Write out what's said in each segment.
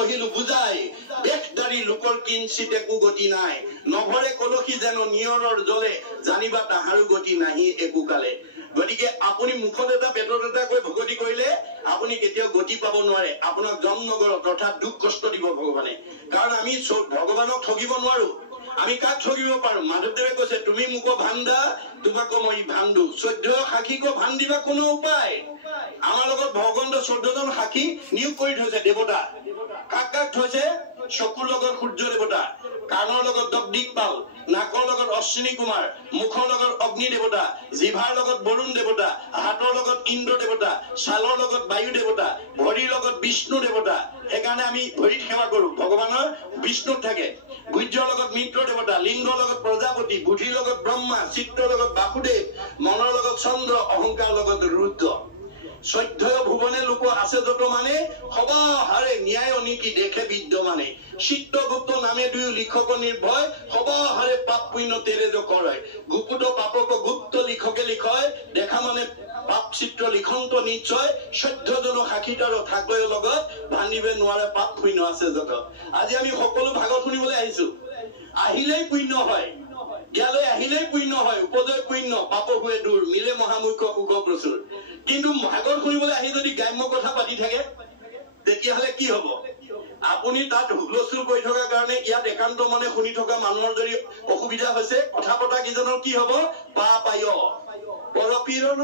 পহিলো বুজাই বেশদাৰী লোকৰ কিঞ্চিত একো গতি নাই নভৰে কলসী যেন নিয়ৰৰ জলে জানিবা তাহাৰো গতি নাহি একো কালে গতিকে আপুনি মুখত এটা পেটত এটা কৈ ভগতি কৰিলে আপুনি কেতিয়াও গতি পাব নোৱাৰে আপোনাক জন্ম নগৰত অৰ্থাৎ দুখ কষ্ট দিব ভগৱানে কাৰণ আমি ভগৱানক ঠগিব নোৱাৰো আমি কাক ঠগিব পাৰো মাধৱদেৱে কৈছে তুমি মোক ভান্দা তোমাক মই ভান্দু 14 সাক্ষীক ভান্দিবা কোনো উপায় আমাৰ লগত ভগৱন্ত 14 জন সাক্ষী নিয়োগ কৰি থৈছে দেৱতা কাক কাক থৈছে চকুৰ লগত সূৰ্য দেৱতা কাণৰ লগত দগদিকপাল নাকৰ লগত অশ্বিনী কুমাৰ মুখৰ লগত অগ্নি দেৱতা জিভাৰ লগত বৰুণ দেৱতা হাতৰ লগত ইন্দ্ৰ দেৱতা ছালৰ লগত বায়ু দেৱতা ভৰিৰ লগত বিষ্ণু দেৱতা একাৰণে আমি ভৰিত সেৱা কৰো ভগৱানৰ বিষ্ণু থাকে গুজ্জৰ লগত মিত্ৰ দেৱতা লিংগৰ লগত প্ৰজাপতি বুদ্ধিৰ লগত ব্ৰহ্মা চিত্ৰৰ লগত বাসুদেৱ মনৰ লগত চন্দ্ৰ অহংকাৰ লগত ৰুদ্ৰ 14 ভুবনে লোক আছে যত মানে সবাহাৰে ন্যায় অনীতি দেখে বিদ্যমানে চিত্তগুপ্ত নামে দুই লিখক নিৰ্ভয় সবাহাৰে পাপ পুণ্য তেৰে কৰে গুপুত পাপক গুপ্ত লিখকে লিখয় দেখা মানে পাপ চিত্ৰ লিখন্ত নিশ্চয় 14 জন সাক্ষীতাৰ থাকলৈ লগত ভানিবে নোৱাৰে পাপ পুণ্য আছে যত আজি আমি সকলো ভাগত শুনিবলৈ আহিছো আহিলেই পুণ্য হয় ইয়ালৈ আহিলেই পুণ্য হয় উপজয় পুণ্য পাপ হুৱে দূৰ মিলে মহামুখ্য সুখ প্ৰচুৰ কিন্তু ভাগত শুনিবলৈ আহি যদি গ্ৰাম্য কথা পাতি থাকে তেতিয়াহলে কি হ'ব আপুনি তাত হুলস্থুল কৰি থকাৰ কাৰণে ইয়াত একান্ত মানে শুনি থকা মানুহৰ যদি অসুবিধা হৈছে কথা পতা কিজনৰ কি হ'ব পাপায় পৰপীৰণ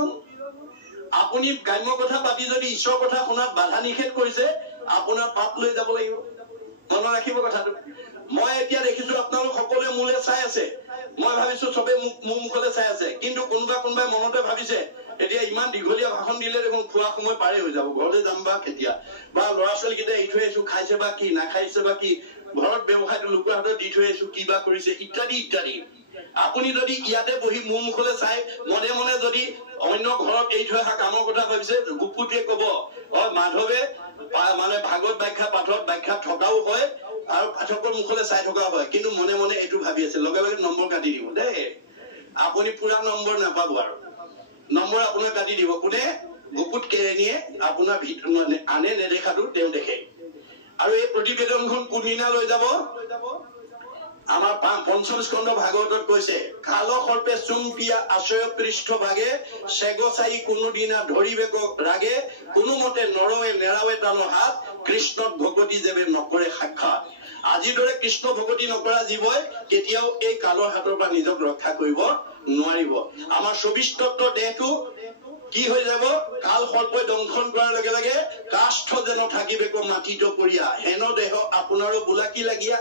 আপুনি গ্ৰাম্য কথা পাতি যদি ঈশ্বৰ কথা শুনাত বাধা নিষেধ কৰিছে আপোনাৰ পাপ লৈ যাব লাগিব মনত ৰাখিব কথাটো মই এতিয়া দেখিছো আপোনালোক সকলোৱে মোলে চাই আছে মই ভাবিছো সবে মোৰ মুখলে চাই আছে কিন্তু কোনোবাই মনতে ভাবিছে এতিয়া ইমান দীঘলীয়া ভাষণ দিলে দেখোন খোৱা সময় পাৰে হৈ যাব ঘৰলৈ যাম বা কেতিয়া বা ল'ৰা ছোৱালী কেইটা এৰি থৈ আহিছো খাইছে বা কি নাখাইছে বা কি ঘৰত ব্যৱসায়টো লোকৰ হাতত দি থৈ আহিছো কি বা কৰিছে ইত্যাদি ইত্যাদি আপুনি যদি ইয়াতে বহি মোৰ মুখলে চাই মনে মনে যদি অন্য ঘৰত এৰি থৈ অহা কামৰ কথা ভাবিছে গুপুতিয়ে কব মাধৱে মানে ভাগৱত ব্যাখ্যা পাঠত ব্যাখ্যা থকাও হয় আৰু পাঠকৰ মুখলে চাই থকা হয় কিন্তু মনে মনে এটো ভাবি আছে লগে লগে নম্বৰ কাটি দিব দে আপুনি পুৰা নম্বৰ নাপাব আৰু নম্বৰ আপোনাৰ কাটি দিব কোনে গুপুত কেৰেনিয়ে আপোনাৰ ভিতৰ মানে আনে নেদেখাটো তেওঁ দেখে আৰু এই প্ৰতিবেদনখন কোনদিনা লৈ যাব আমাৰ পঞ্চম স্কন্ধ ভাগৱতত কৈছে কাল সৰ্পে চুম্পিয়া আশ্ৰয় পৃষ্ঠ ভাগে সেগচাই কোনোদিনা ধৰিবেক ৰাগে কোনোমতে নৰৱে নেৰাৱে টানো হাত কৃষ্ণত ভগতি যেবে নকৰে সাক্ষাৎ আজি দৰে কৃষ্ণ ভগতি নকৰা জীৱই কেতিয়াও এই কালৰ হাতৰ পৰা নিজক ৰক্ষা কৰিব নোৱাৰিব আমাৰ 24 তত্ত্ব দেহটো কি হৈ যাব কাল সৰ্পই দংশন কৰাৰ লগে লগে কাষ্ঠ যেন থাকিবেক মাটিত পৰিয়া হেন দেহ আপোনাৰো বুলাকি লাগিয়া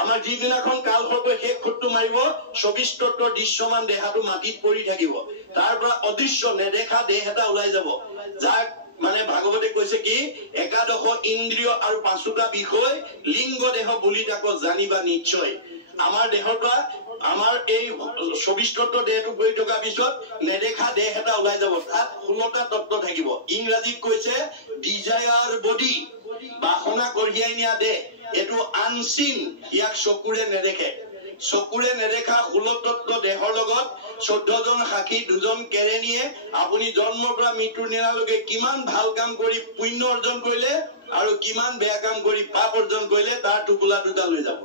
আমাৰ যিদিনাখন কাল সৰ্পই শেষ খুঁটটো মাৰিব 24 তত্ত্বৰ দৃশ্যমান দেহাটো মাটিত পৰি থাকিব তাৰ পৰা অদৃশ্য নেদেখা দেহ এটা ওলাই যাব যাক মানে ভাগৱতে কৈছে কি একাদশ ইন্দ্ৰিয় আৰু পাঁচটা বিষয় লিংগ দেহ বুলি তাক জানিবা নিশ্চয় আমাৰ দেহৰ পৰা আমাৰ এই 24 তত্ত্ব দেহটো গৈ থকা পিছত নেদেখা দেহ এটা ওলাই যাব তাত 16টা তত্ত্ব থাকিব ইংৰাজীত কৈছে ডিজায়াৰ বডি বাসনা কঢ়িয়াই নিয়া দেহ এটো আনসিন ইয়াক চকুৰে নেদেখে চকুৰে নেদেখা 16 তত্ত্ব দেহৰ লগত 14 জন সাক্ষী দুজন কেৰেনিয়ে আপুনি জন্মৰ পৰা মৃত্যুৰ নিৰালৈকে কিমান ভাল কাম কৰি পুণ্য অৰ্জন কৰিলে আৰু কিমান বেয়া কাম কৰি পাপ অৰ্জন কৰিলে তাৰ টুকুলা দুটা লৈ যাব